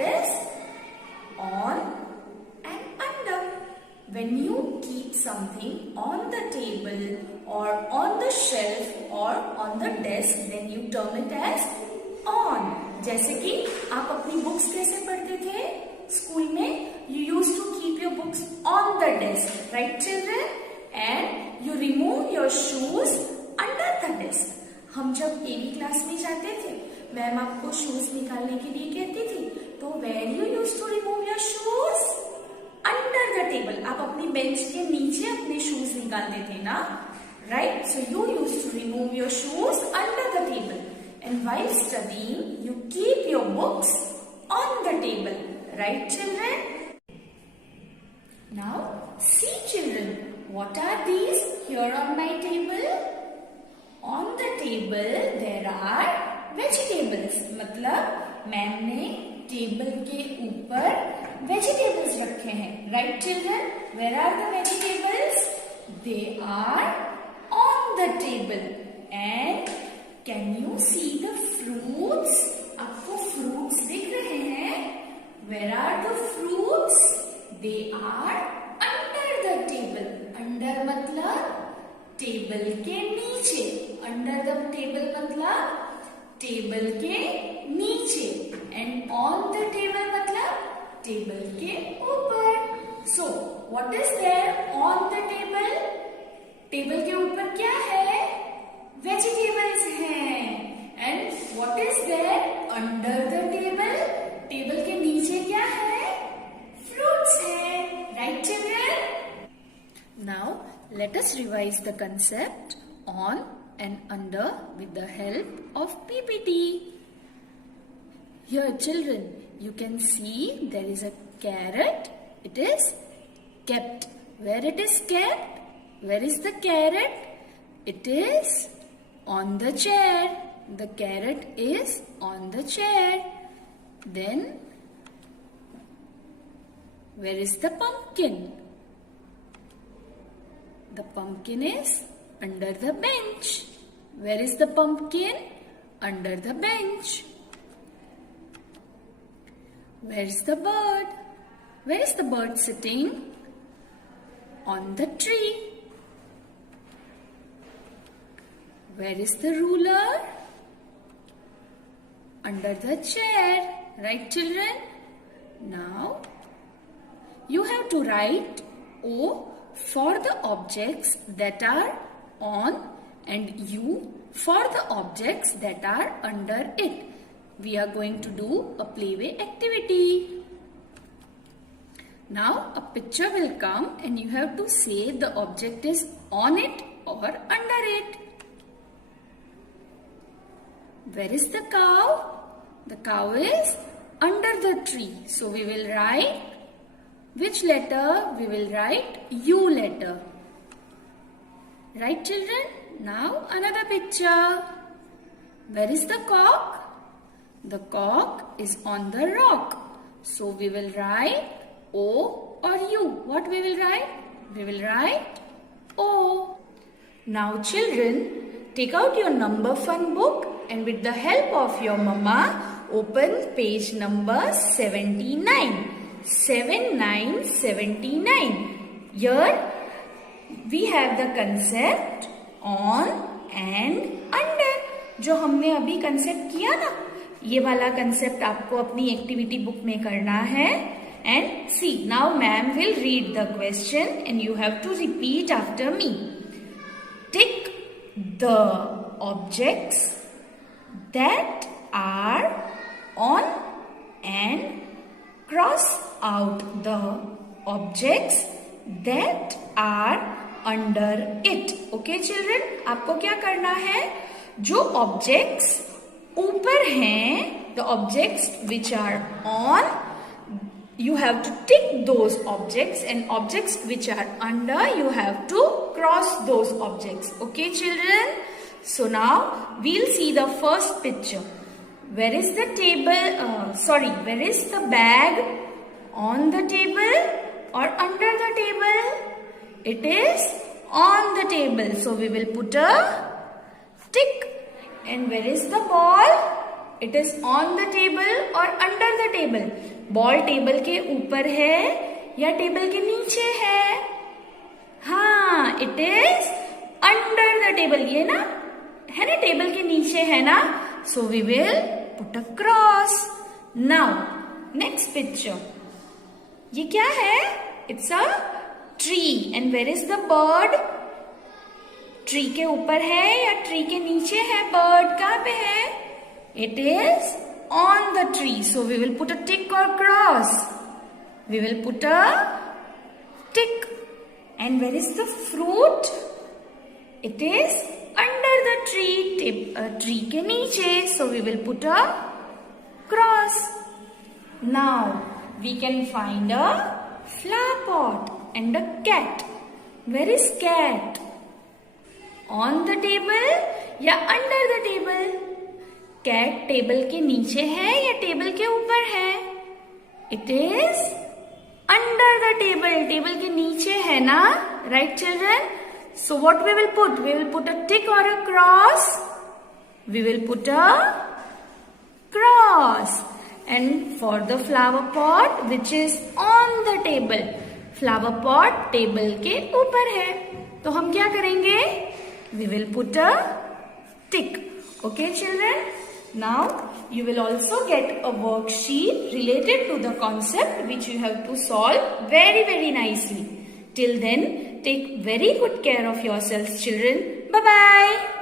is on and under. When you keep something on the table or on the shelf or on the desk, then you term it as on. जैसे कि आप अपनी books कैसे पढ़ते थे school में? You used to keep your books on the desk, right children? And you remove your shoes under the desk. हम जब 8वीं क्लास में जाते थे, मैम आपको शूज निकालने के लिए कहती थी, तो where you used to remove your shoes? Under the table. आप अपनी बेंच के नीचे अपने शूज निकालते थे ना, right? So you used to remove your shoes under the table. And while studying, you keep your books on the table, right children? Now see children, what are these here on my table? On the table there are vegetables. मतलब ma'am ने table के ऊपर vegetables रखे हैं, right children? Where are the vegetables? They are on the table. And can you see the fruits? आपको fruits दिख रहे हैं? Where are the fruits? They are under the table. Under मतलब टेबल के नीचे. Under the table मतलब table के नीचे. And on the table मतलब टेबल के ऊपर. So what is there on the table? Table के ऊपर क्या है? Vegetables हैं. And what is there under the table? Table के नीचे क्या है? Fruits हैं. Right children? Now let us revise the concept on and under with the help of PPT. Here children, you can see there is a carrot. It is kept. Where it is kept? Where is the carrot? It is on the chair. The carrot is on the chair. Then, where is the pumpkin? The pumpkin is under the bench. Where is the pumpkin? Under the bench. Where is the bird? Where is the bird sitting? On the tree. Where is the ruler? Under the chair. Right children? Now, you have to write O for the objects that are on and U for the objects that are under it. We are going to do a playway activity. Now a picture will come and you have to say the object is on it or under it. Where is the cow? The cow is under the tree. So we will write which letter? We will write U letter. Right children? Now another picture. Where is the cock? The cock is on the rock. So we will write O or U. What we will write? We will write O. Now children, take out your number fun book and with the help of your mama, open page number 79. 7979. Here we have the concept on and under. जो हमने अभी concept किया ना, ये वाला concept आपको अपनी activity book में करना है. And see, now ma'am will read the question and you have to repeat after me. Tick the objects that are on and cross out the objects that are under it. Okay children, आपको क्या करना है? जो objects ऊपर हैं, the objects which are on, you have to tick those objects, and objects which are under, you have to cross those objects. Okay children? So now we'll see the first picture. Where is the table? Where is the bag? On the table or under the table? It is on the table. So we will put a tick. And where is the ball? It is on the table और under the table. Ball table के ऊपर है या table के नीचे है? हाँ, it is under the table. ये ना है ना, टेबल के नीचे है ना. So we will put a cross. Now next picture. ये क्या है? It's a tree. And where is the bird? Tree के ऊपर है या ट्री के नीचे है? बर्ड कहाँ पे है? It is on the tree. So we will put a tick और cross. We will put a tick. And where is the fruit? It is under the tree. Tree के नीचे. So we will put a cross. Now we can find a flower pot and a cat. Where is cat? On the table या under the table? Cat table के नीचे है या table के ऊपर है? It is under the table. Table के नीचे है ना? Right, children? So what we will put? We will put a tick or a cross. We will put a cross. And for the flower pot which is on the table, flower pot table के ऊपर है, तो हम क्या करेंगे? We will put a tick. Okay, children? Now you will also get a worksheet related to the concept which you have to solve very, very nicely. Till then, take very good care of yourselves, children. Bye-bye.